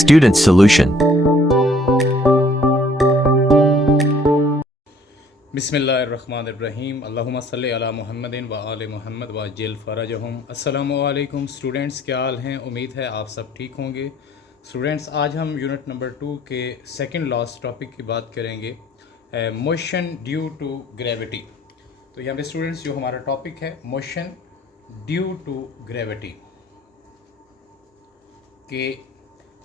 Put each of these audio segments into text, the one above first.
Student solution. बिस्मिल्लाहिर्रहमानिर्रहीम अल्लाहुम्मा सल्ली अला मुहम्मदिन व आले मुहम्मद व अज्जिल फ़रजहुम। अस्सलामु अलैकुम स्टूडेंट्स, क्या हाल हैं? उम्मीद है आप सब ठीक होंगे। स्टूडेंट्स, आज हम यूनिट नंबर 2 के सेकंड लास्ट टॉपिक की बात करेंगे, मोशन ड्यू टू ग्रेविटी। तो यहाँ पे स्टूडेंट्स जो हमारा टॉपिक है मोशन ड्यू टू ग्रेविटी, के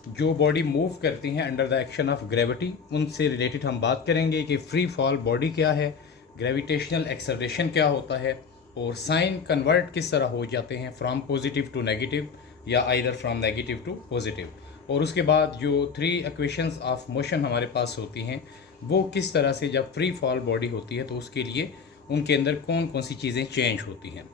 जो बॉडी मूव करती हैं under the action of gravity, उनसे रिलेटेड हम बात करेंगे कि फ्री फॉल बॉडी क्या है, ग्रेविटेशनल एक्सेलरेशन क्या होता है, और साइन कन्वर्ट किस तरह हो जाते हैं फ्रॉम पॉजिटिव टू नेगेटिव या either from negative to positive. और उसके बाद जो 3 इक्वेशंस ऑफ मोशन हमारे पास होती हैं, वो किस तरह से जब फ्री फॉल बॉडी होती है तो उसके लिए उनके अंदर कौन कौन सी चीज़ें चेंज होती हैं।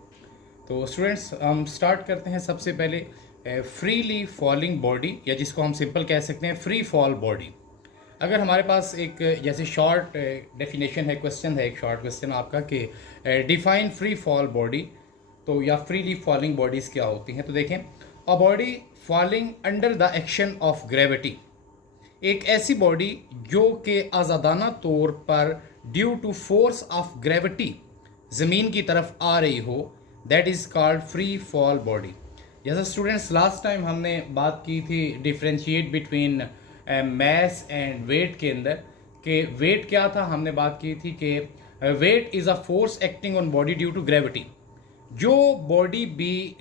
तो स्टूडेंट्स, हम स्टार्ट करते हैं सबसे पहले फ्रीली फॉलिंग बॉडी, या जिसको हम सिंपल कह सकते हैं फ्री फॉल बॉडी। अगर हमारे पास एक जैसे शॉर्ट डेफिनेशन है, क्वेश्चन है, एक शॉर्ट क्वेश्चन आपका कि डिफाइन फ्री फॉल बॉडी, तो या फ्रीली फॉलिंग बॉडीज़ क्या होती हैं। तो देखें, a body falling under the action of gravity, एक ऐसी बॉडी जो कि आज़ादाना तौर पर due to force of gravity ज़मीन की तरफ आ रही हो, that is called free fall body. जैसा स्टूडेंट्स लास्ट टाइम हमने बात की थी differentiate between mass and weight के अंदर, कि वेट क्या था, हमने बात की थी कि weight is a force acting on body due to gravity. जो बॉडी भी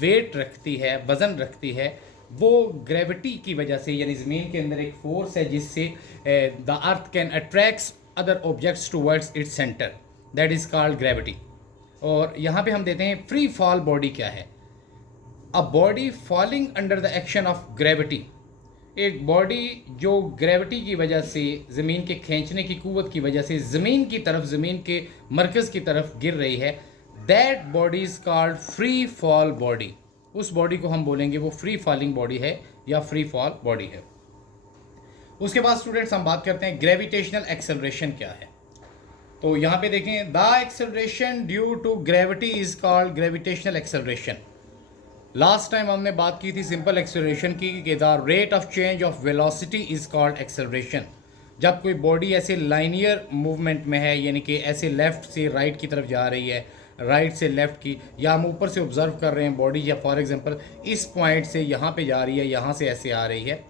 वेट रखती है, वज़न रखती है, वो ग्रेविटी की वजह से, यानी ज़मीन के अंदर एक फोर्स है जिससे the earth can attracts other objects towards its centre, that is called gravity. और यहाँ पे हम देते हैं फ्री फॉल बॉडी क्या है। अ body falling under the action of gravity, एक बॉडी जो ग्रेविटी की वजह से, ज़मीन के खींचने की क़ुव्वत की वजह से ज़मीन की तरफ, ज़मीन के मरकज़ की तरफ गिर रही है, that body is called free fall body. उस बॉडी को हम बोलेंगे वो फ्री फॉलिंग बॉडी है या फ्री फॉल बॉडी है। उसके बाद स्टूडेंट्स हम बात करते हैं ग्रेविटेशनल एक्सेलरेशन क्या है। तो यहाँ पे देखें, the acceleration due to gravity is called gravitational acceleration. Last time हमने बात की थी सिंपल एक्सेलरेशन की, कि the rate of change of velocity is called acceleration. जब कोई बॉडी ऐसे लाइनियर मूवमेंट में है, यानी कि ऐसे लेफ़्ट से राइट की तरफ जा रही है, राइट से लेफ़्ट की, या हम ऊपर से ऑब्जर्व कर रहे हैं बॉडी, या फॉर एग्जांपल इस पॉइंट से यहाँ पे जा रही है, यहाँ से ऐसे आ रही है,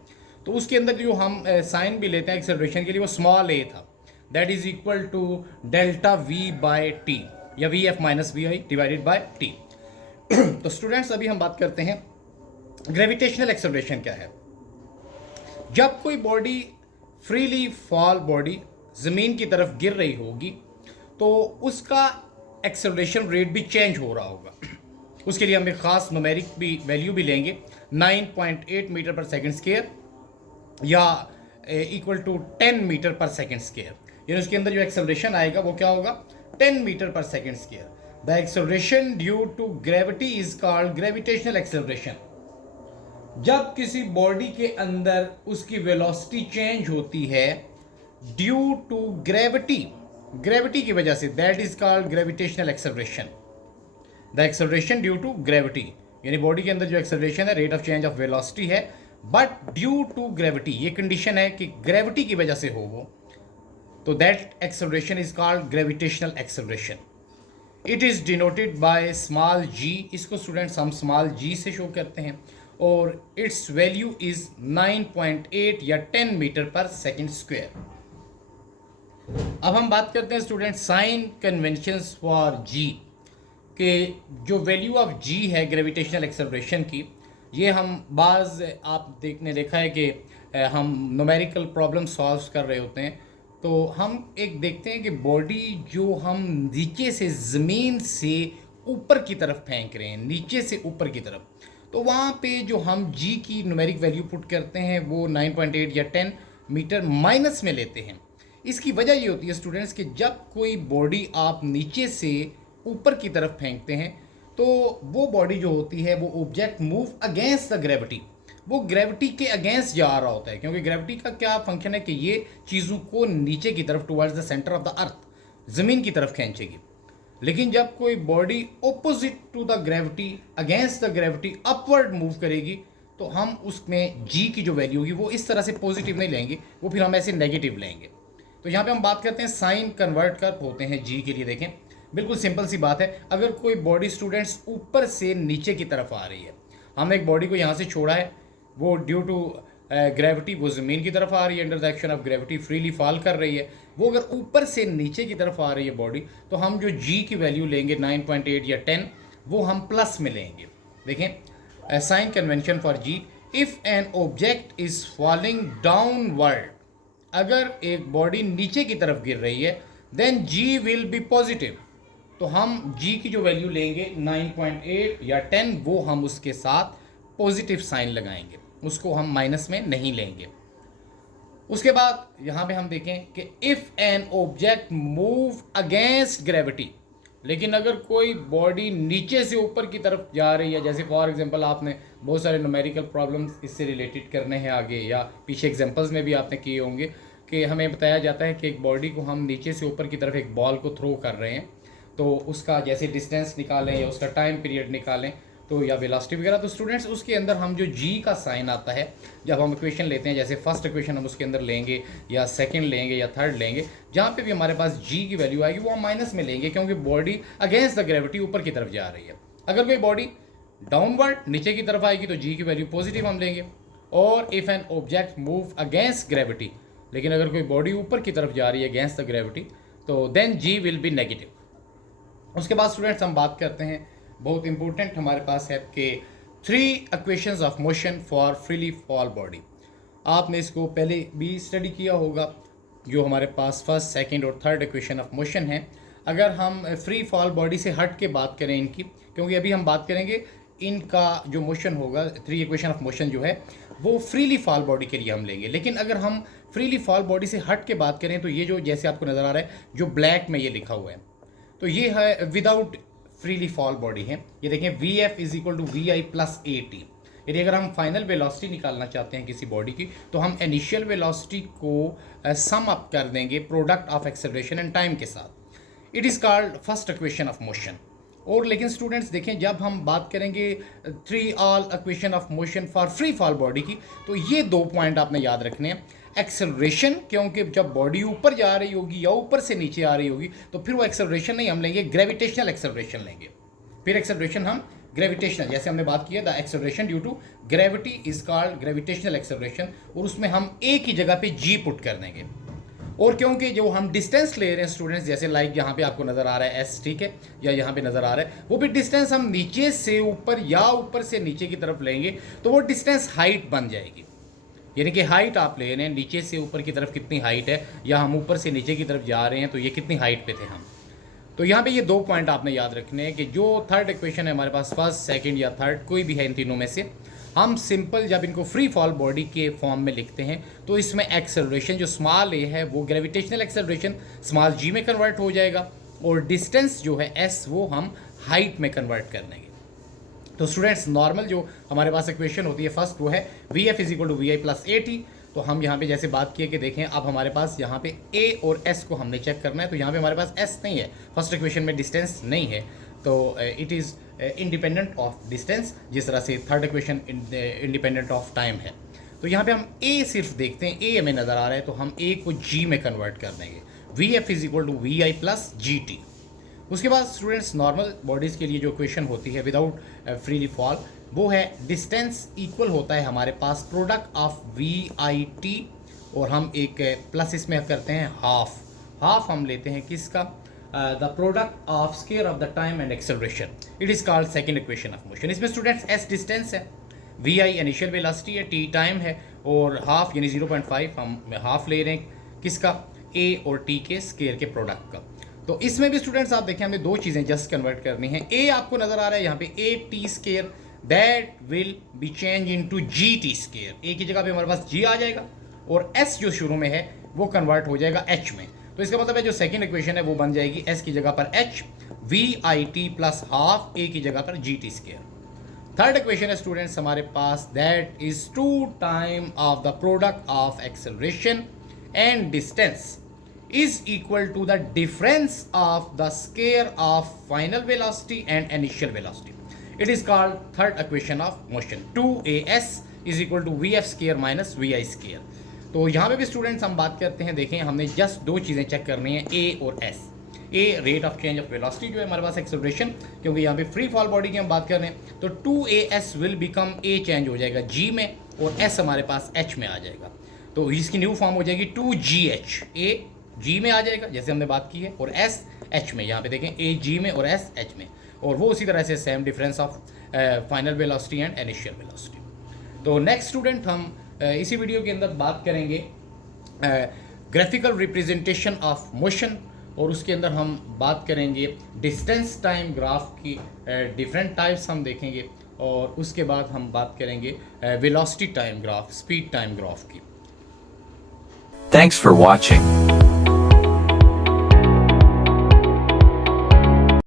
तो उसके अंदर जो हम साइन भी लेते हैं एक्सेलरेशन के लिए, वो स्मॉल ए था, that is equal to delta V by T, या V F minus V I divided by T. तो स्टूडेंट्स, अभी हम बात करते हैं ग्रेविटेशनल एक्सेलरेशन क्या है। जब कोई बॉडी फ्रीली फॉल बॉडी ज़मीन की तरफ गिर रही होगी, तो उसका एक्सेलरेशन रेट भी चेंज हो रहा होगा। उसके लिए हम एक ख़ास न्यूमेरिक भी वैल्यू भी लेंगे, 9.8 मीटर पर सेकेंड स्क्वायर, या इक्वल टू 10 मीटर पर सेकेंड स्क्वायर, यानी उसके अंदर जो एक्सेलरेशन आएगा वो क्या होगा, 10 मीटर पर second square. The acceleration due to gravity is called gravitational acceleration. जब किसी बॉडी के अंदर उसकी वेलोसिटी चेंज होती है ड्यू टू ग्रेविटी, ग्रेविटी की वजह से, that is called gravitational acceleration. The acceleration due to gravity, यानी बॉडी के अंदर जो एक्सेलरेशन है, rate of change of velocity है, बट ड्यू टू ग्रेविटी, ये कंडीशन है कि ग्रेविटी की वजह से हो वो, तो that acceleration is called gravitational acceleration. It is denoted by small G, इसको स्टूडेंट्स हम स्मॉल जी से शो करते हैं, और इट्स वैल्यू इज़ 9.8 या 10 मीटर पर सेकेंड स्क्वायर। अब हम बात करते हैं स्टूडेंट साइन कन्वेंशंस फॉर जी, के जो वैल्यू ऑफ जी है ग्रेविटेशनल एक्सेलरेशन की, ये हम बाज़ आप देखा है कि हम न्यूमेरिकल प्रॉब्लम सॉल्व कर रहे होते हैं, तो हम एक देखते हैं कि बॉडी जो हम नीचे से, ज़मीन से ऊपर की तरफ फेंक रहे हैं, नीचे से ऊपर की तरफ, तो वहाँ पे जो हम जी की न्यूमेरिक वैल्यू पुट करते हैं वो 9.8 या 10 मीटर माइनस में लेते हैं। इसकी वजह ये होती है स्टूडेंट्स कि जब कोई बॉडी आप नीचे से ऊपर की तरफ फेंकते हैं, तो वो बॉडी जो होती है, वो object move against the gravity, वो ग्रेविटी के अगेंस्ट जा रहा होता है, क्योंकि ग्रेविटी का क्या फंक्शन है कि ये चीज़ों को नीचे की तरफ, towards the centre of the earth, ज़मीन की तरफ खींचेगी। लेकिन जब कोई body opposite to the gravity, against the gravity upward move करेगी, तो हम उसमें g की जो वैल्यू होगी वो इस तरह से पॉजिटिव नहीं लेंगे, वो फिर हम ऐसे नेगेटिव लेंगे। तो यहाँ पे हम बात करते हैं साइन कन्वर्ट कर होते हैं g के लिए। देखें बिल्कुल सिंपल सी बात है, अगर कोई बॉडी स्टूडेंट्स ऊपर से नीचे की तरफ आ रही है, हमने एक बॉडी को यहाँ से छोड़ा है, वो ड्यू टू ग्रेविटी वो ज़मीन की तरफ आ रही है, under the action of gravity freely fall कर रही है, वो अगर ऊपर से नीचे की तरफ आ रही है बॉडी, तो हम जो g की वैल्यू लेंगे 9.8 या 10 वो हम प्लस में लेंगे। देखें sign convention for g, if an object is falling downward, अगर एक बॉडी नीचे की तरफ गिर रही है then g will be positive, तो हम g की जो वैल्यू लेंगे 9.8 या 10 वो हम उसके साथ पॉजिटिव साइन लगाएंगे, उसको हम माइनस में नहीं लेंगे। उसके बाद यहाँ पे हम देखें कि if an object move against gravity, लेकिन अगर कोई बॉडी नीचे से ऊपर की तरफ जा रही है, जैसे फॉर एग्जांपल आपने बहुत सारे न्यूमेरिकल प्रॉब्लम्स इससे रिलेटेड करने हैं आगे, या पीछे एग्जांपल्स में भी आपने किए होंगे कि हमें बताया जाता है कि एक बॉडी को हम नीचे से ऊपर की तरफ एक बॉल को थ्रो कर रहे हैं, तो उसका जैसे डिस्टेंस निकालें या उसका टाइम पीरियड निकालें, तो या वेलोसिटी वगैरह, तो स्टूडेंट्स उसके अंदर हम जो g का साइन आता है जब हम इक्वेशन लेते हैं, जैसे फर्स्ट इक्वेशन हम उसके अंदर लेंगे या सेकंड लेंगे या थर्ड लेंगे, जहाँ पे भी हमारे पास g की वैल्यू आएगी वो हम माइनस में लेंगे, क्योंकि बॉडी अगेंस्ट द ग्रेविटी ऊपर की तरफ जा रही है। अगर कोई बॉडी डाउनवर्ड नीचे की तरफ आएगी तो g की वैल्यू पॉजिटिव हम लेंगे। और if an object move against gravity, लेकिन अगर कोई बॉडी ऊपर की तरफ जा रही है अगेंस्ट द ग्रेविटी, तो then g will be negative. उसके बाद स्टूडेंट्स हम बात करते हैं, बहुत इंपॉर्टेंट हमारे पास है कि 3 equations of motion for freely fall body. आपने इसको पहले भी स्टडी किया होगा, जो हमारे पास फर्स्ट, सेकंड और थर्ड इक्वेशन ऑफ मोशन है। अगर हम फ्री फॉल बॉडी से हट के बात करें इनकी, क्योंकि अभी हम बात करेंगे इनका जो मोशन होगा, 3 इक्वेशन ऑफ मोशन जो है वो फ्रीली फॉल बॉडी के लिए हम लेंगे। लेकिन अगर हम फ्रीली फॉल बॉडी से हट के बात करें तो ये जो जैसे आपको नज़र आ रहा है, जो ब्लैक में ये लिखा हुआ है, तो ये है विदाउट फ्रीली फॉल बॉडी है। ये देखें Vf is equal to VI plus AT। यदि अगर हम फाइनल वेलोसिटी निकालना चाहते हैं किसी बॉडी की, तो हम इनिशियल वेलोसिटी को सम अप कर देंगे product of acceleration and time के साथ। It is called first equation of motion. और लेकिन स्टूडेंट्स देखें, जब हम बात करेंगे 3 all equation of motion for free fall body की, तो ये 2 पॉइंट आपने याद रखने हैं। एक्सेलरेशन, क्योंकि जब बॉडी ऊपर जा रही होगी या ऊपर से नीचे आ रही होगी, तो फिर वो एक्सेलरेशन नहीं हम लेंगे, ग्रेविटेशनल एक्सेलरेशन लेंगे। फिर एक्सेलरेशन हम ग्रेविटेशनल, जैसे हमने बात किया, the acceleration due to gravity is called gravitational acceleration, और उसमें हम ए की जगह पे जी पुट कर देंगे। और क्योंकि जो हम डिस्टेंस ले रहे हैं स्टूडेंट्स, जैसे लाइक यहाँ पे आपको नज़र आ रहा है एस, ठीक है, या यहाँ पे नज़र आ रहा है, वो भी डिस्टेंस हम नीचे से ऊपर या ऊपर से नीचे की तरफ लेंगे, तो वो डिस्टेंस हाइट बन जाएगी। यानी कि हाइट आप ले रहे हैं, नीचे से ऊपर की तरफ कितनी हाइट है, या हम ऊपर से नीचे की तरफ जा रहे हैं तो ये कितनी हाइट पे थे हम। तो यहाँ पे ये 2 पॉइंट आपने याद रखने हैं कि जो थर्ड इक्वेशन है हमारे पास, फर्स्ट, सेकंड या थर्ड कोई भी है इन तीनों में से, हम सिंपल जब इनको फ्री फॉल बॉडी के फॉर्म में लिखते हैं तो इसमें एक्सेलरेशन जो स्मॉल ए है वो ग्रेविटेशनल एक्सेलरेशन स्मॉल जी में कन्वर्ट हो जाएगा, और डिस्टेंस जो है एस वो हम हाइट में कन्वर्ट कर देंगे। तो स्टूडेंट्स नॉर्मल जो हमारे पास इक्वेशन होती है फर्स्ट, वो है Vf is equal to VI plus AT। तो हम यहाँ पे जैसे बात किए कि देखें, अब हमारे पास यहाँ पे A और S को हमने चेक करना है, तो यहाँ पे हमारे पास S नहीं है, फर्स्ट इक्वेशन में डिस्टेंस नहीं है, तो it is independent of distance, जिस तरह से third equation independent of time है। तो यहाँ पे हम A सिर्फ देखते हैं, A हमें नज़र आ रहा है, तो हम A को G में कन्वर्ट कर देंगे, Vf is equal to VI plus GT। उसके बाद स्टूडेंट्स नॉर्मल बॉडीज़ के लिए जो इक्वेशन होती है विदाउट फ्रीली फॉल, वो है डिस्टेंस इक्वल होता है हमारे पास प्रोडक्ट ऑफ VIT, और हम एक प्लस इसमें करते हैं हाफ हम लेते हैं किसका, the product of square of the time and acceleration. It is called second equation of motion. इसमें स्टूडेंट्स S डिस्टेंस है, VI इनिशियल वेलोसिटी है, T टाइम है, और हाफ यानी 0.5 हम हाफ ले रहे हैं किसका, A और T के स्क्वायर के प्रोडक्ट का। तो इसमें भी स्टूडेंट्स आप देखें, हमें 2 चीज़ें जस्ट कन्वर्ट करनी है। A आपको नज़र आ रहा है यहाँ पे AT square, that will be change into GT square. A की जगह पे हमारे पास G आ जाएगा, और S जो शुरू में है वो कन्वर्ट हो जाएगा H में। तो इसका मतलब है जो सेकंड इक्वेशन है वो बन जाएगी S की जगह पर H, VIT plus half A की जगह पर GT स्क्वायर। थर्ड इक्वेशन है स्टूडेंट्स हमारे पास, that is 2 time of the product of acceleration and distance is equal to the difference of the square of final velocity and initial velocity. It is called third equation of motion, 2AS is equal to V F square minus V I square. तो यहाँ पे भी students हम बात करते हैं, देखें हमने जस्ट दो चीज़ें चेक करनी है, ए और S. A rate of change of velocity जो है हमारे पास एक्सेलरेशन, क्योंकि यहाँ पे फ्री फॉल बॉडी की हम बात कर रहे हैं, तो 2as will become a change हो जाएगा g में और s हमारे पास h में आ जाएगा। तो इसकी न्यू फॉर्म हो जाएगी 2gh, a g में आ जाएगा जैसे हमने बात की है, और s h में, यहाँ पे देखें a g में और s h में, और वो उसी तरह से same difference of final velocity and initial velocity. तो नेक्स्ट स्टूडेंट हम इसी वीडियो के अंदर बात करेंगे ग्राफिकल रिप्रेजेंटेशन ऑफ मोशन, और उसके अंदर हम बात करेंगे डिस्टेंस टाइम ग्राफ की डिफरेंट टाइप्स हम देखेंगे, और उसके बाद हम बात करेंगे velocity time graph, speed time graph की। Thanks for watching.